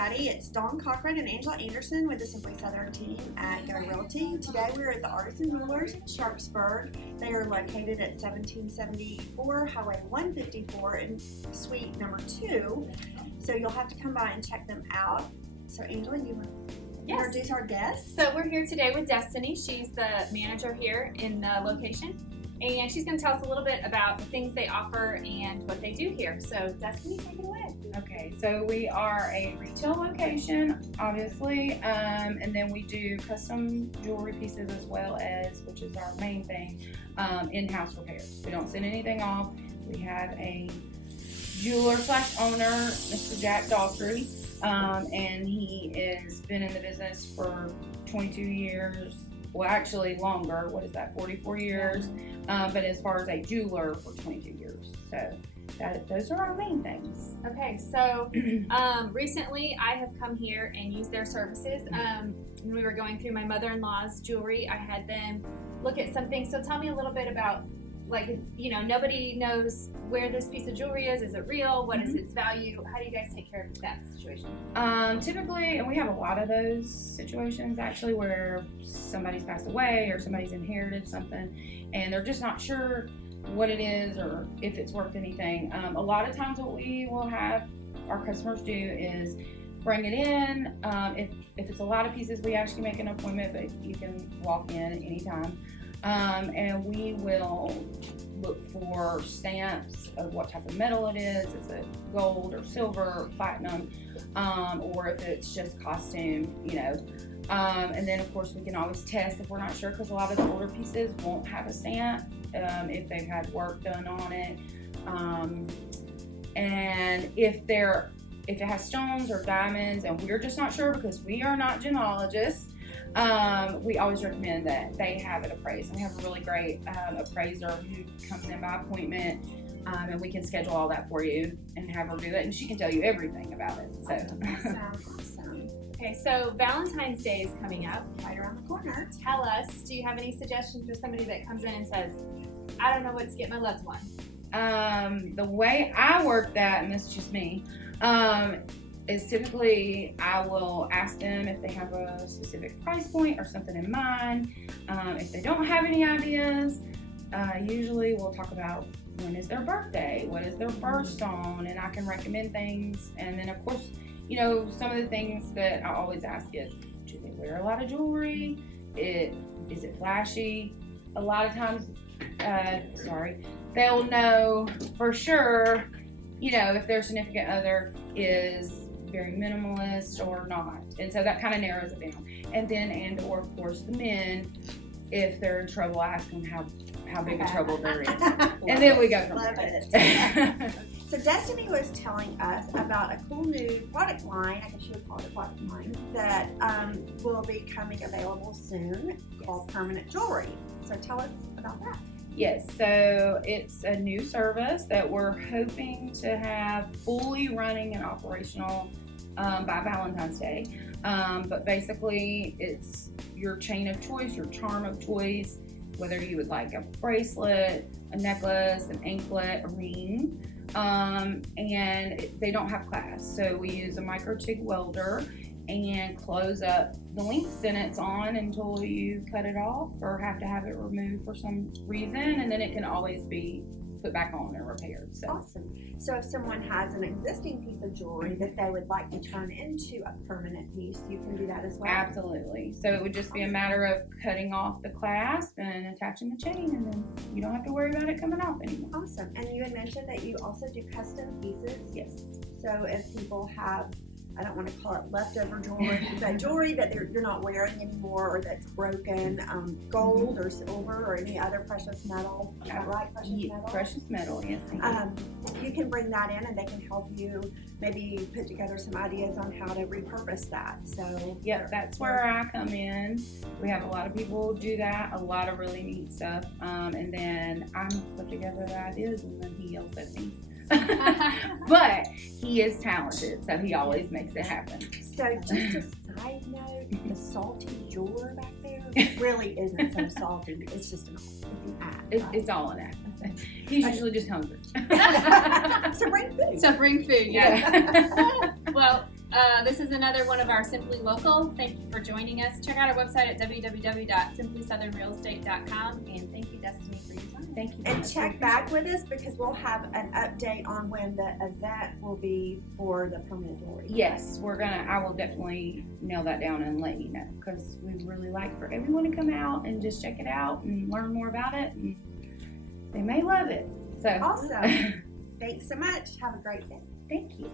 everybody. It's Dawn Cochran and Angela Anderson with the Simply Southern team at Go Realty. Today we're at the Artisan Jewelers in Sharpsburg. They are located at 1774 Highway 154 in suite number 2. So you'll have to come by and check them out. So Angela, you want to introduce our guests? So we're here today with Destinee. She's the manager here in the location. And she's going to tell us a little bit about the things they offer and what they do here. So Destinee, take it away. Okay, so we are a retail location, obviously, and then we do custom jewelry pieces as well as, which is our main thing, in-house repairs. We don't send anything off. We have a jeweler / owner, Mr. Jack Daughtry, and he has been in the business for 22 years. Well, actually longer. What is that? 44 years. But as far as a jeweler, for 22 years. So those are our main things. Okay, so recently I have come here and used their services. When we were going through my mother-in-law's jewelry, I had them look at some things. So tell me a little bit about, like, you know, nobody knows where this piece of jewelry is. Is it real? What is its value? How do you guys take care of that situation? Typically, and we have a lot of those situations actually, where somebody's passed away or somebody's inherited something and they're just not sure what it is or if it's worth anything. A lot of times what we will have our customers do is bring it in. If it's a lot of pieces, we actually make an appointment, but you can walk in at any time. And we will look for stamps of what type of metal it is. Is it gold or silver or platinum, or if it's just costume, you know. And then of course we can always test if we're not sure, because a lot of the older pieces won't have a stamp if they've had work done on it. And if it has stones or diamonds and we're just not sure because we are not gemologists, we always recommend that they have it appraised. And we have a really great appraiser who comes in by appointment, and we can schedule all that for you and have her do it, and she can tell you everything about it. So. Awesome. Okay, so Valentine's Day is coming up. Right around the corner. Tell us, do you have any suggestions for somebody that comes in and says, I don't know what to get my loved one? The way I work that, and this is just me, is typically I will ask them if they have a specific price point or something in mind. If they don't have any ideas, usually we'll talk about when is their birthday, what is their birthstone, and I can recommend things. And then of course, you know, some of the things that I always ask is, do they wear a lot of jewelry? Is it flashy? A lot of times, they'll know for sure, you know, if their significant other is very minimalist or not. And so that kind of narrows it down. And then, or of course the men, if they're in trouble, I ask them how big a trouble there is. And then we go from there. So Destinee was telling us about a cool new product line, I guess you would call it a product line, that will be coming available soon, called permanent jewelry. So tell us about that. Yes, so it's a new service that we're hoping to have fully running and operational by Valentine's Day. But basically, it's your chain of choice, your charm of choice, whether you would like a bracelet, a necklace, an anklet, a ring, and they don't have class. So we use a micro TIG welder and close up the links, and it's on until you cut it off or have to have it removed for some reason, and then it can always be put back on and repaired. So. Awesome. So if someone has an existing piece of jewelry that they would like to turn into a permanent piece, you can do that as well? Absolutely. So it would just be a matter of cutting off the clasp and attaching the chain, and then you don't have to worry about it coming off anymore. Awesome. And you had mentioned that you also do custom pieces? Yes. So if people have, I don't want to call it leftover jewelry, but jewelry that you're not wearing anymore or that's broken, gold or silver or any other precious metal. Is that right? Precious metal? Precious metal, yes. You can bring that in and they can help you maybe put together some ideas on how to repurpose that. So yep, that's where I come in. We have a lot of people do that, a lot of really neat stuff. And then I put together the ideas and then he yells at me. But he is talented, so he always makes it happen. So just a side note, the salty jeweler back there really isn't so salty. It's just an act. Right? It's all an act. He's usually just hungry. So bring food. So bring food, yeah. Well, This is another one of our Simply Local. Thank you for joining us. Check out our website at www.simplysouthernrealestate.com. And thank you, Destiny, for your time. Thank you. And check back with us because we'll have an update on when the event will be for the permanent jewelry. Yes, I will definitely nail that down and let you know, because we really like for everyone to come out and just check it out and learn more about it, and they may love it. So Awesome. Thanks so much. Have a great day. Thank you.